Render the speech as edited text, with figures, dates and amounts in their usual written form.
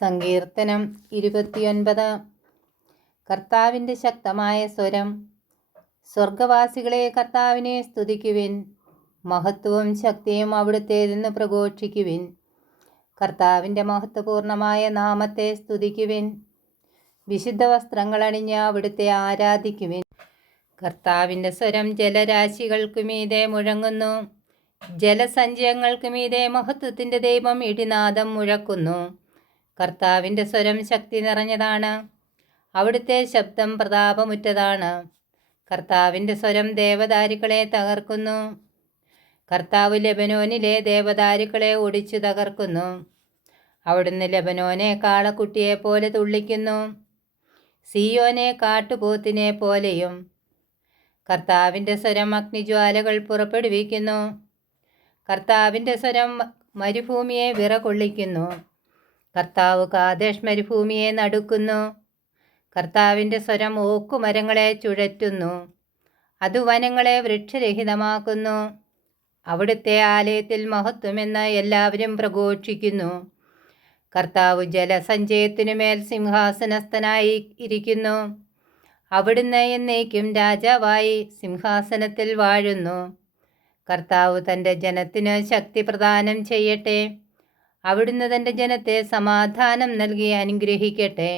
സങ്കീർത്തനം 29. കർത്താവിൻ്റെ ശക്തമായ സ്വരം. സ്വർഗവാസികളെ, കർത്താവിനെ സ്തുതിക്കുവിൻ. മഹത്വവും ശക്തിയും അവിടുത്തേതെന്ന് പ്രഘോഷിക്കുവിൻ. കർത്താവിൻ്റെ മഹത്വപൂർണമായ നാമത്തെ സ്തുതിക്കുവിൻ. വിശുദ്ധ വസ്ത്രങ്ങൾ അണിഞ്ഞ് അവിടുത്തെ ആരാധിക്കുവിൻ. കർത്താവിൻ്റെ സ്വരം ജലരാശികൾക്കു മീതെ മുഴങ്ങുന്നു. ജലസഞ്ചയങ്ങൾക്ക് മീതെ മഹത്വത്തിൻ്റെ ദൈവം ഇടിനാദം മുഴക്കുന്നു. കർത്താവിൻ്റെ സ്വരം ശക്തി നിറഞ്ഞതാണ്. അവിടുത്തെ ശബ്ദം പ്രതാപമുറ്റതാണ്. കർത്താവിൻ്റെ സ്വരം ദേവദാരുക്കളെ തകർക്കുന്നു. കർത്താവ് ലെബനോനിലെ ദേവദാരുക്കളെ ഒടിച്ചു തകർക്കുന്നു. അവിടുന്ന് ലെബനോനെ കാളക്കുട്ടിയെപ്പോലെ തുള്ളിക്കുന്നു, സിയോനെ കാട്ടുപോത്തിനെ പോലെയും. കർത്താവിൻ്റെ സ്വരം അഗ്നിജ്വാലകൾ പുറപ്പെടുവിക്കുന്നു. കർത്താവിൻ്റെ സ്വരം മരുഭൂമിയെ വിറകൊള്ളിക്കുന്നു. കർത്താവ് കാദേശ് മരുഭൂമിയെ നടുക്കുന്നു. കർത്താവിൻ്റെ സ്വരം ഓക്കുമരങ്ങളെ ചുഴറ്റുന്നു. അത് വനങ്ങളെ വൃക്ഷരഹിതമാക്കുന്നു. അവിടുത്തെ ആലയത്തിൽ മഹത്വമെന്ന് എല്ലാവരും പ്രഘോഷിക്കുന്നു. കർത്താവ് ജലസഞ്ചയത്തിനുമേൽ സിംഹാസനസ്ഥനായി ഇരിക്കുന്നു. അവിടുന്ന് എന്നേക്കും രാജാവായി സിംഹാസനത്തിൽ വാഴുന്നു. കർത്താവ് തൻ്റെ ജനത്തിന് ശക്തി പ്രദാനം ചെയ്യട്ടെ. അവിടുന്ന് തൻ്റെ ജനത്തെ സമാധാനം നൽകി അനുഗ്രഹിക്കട്ടെ.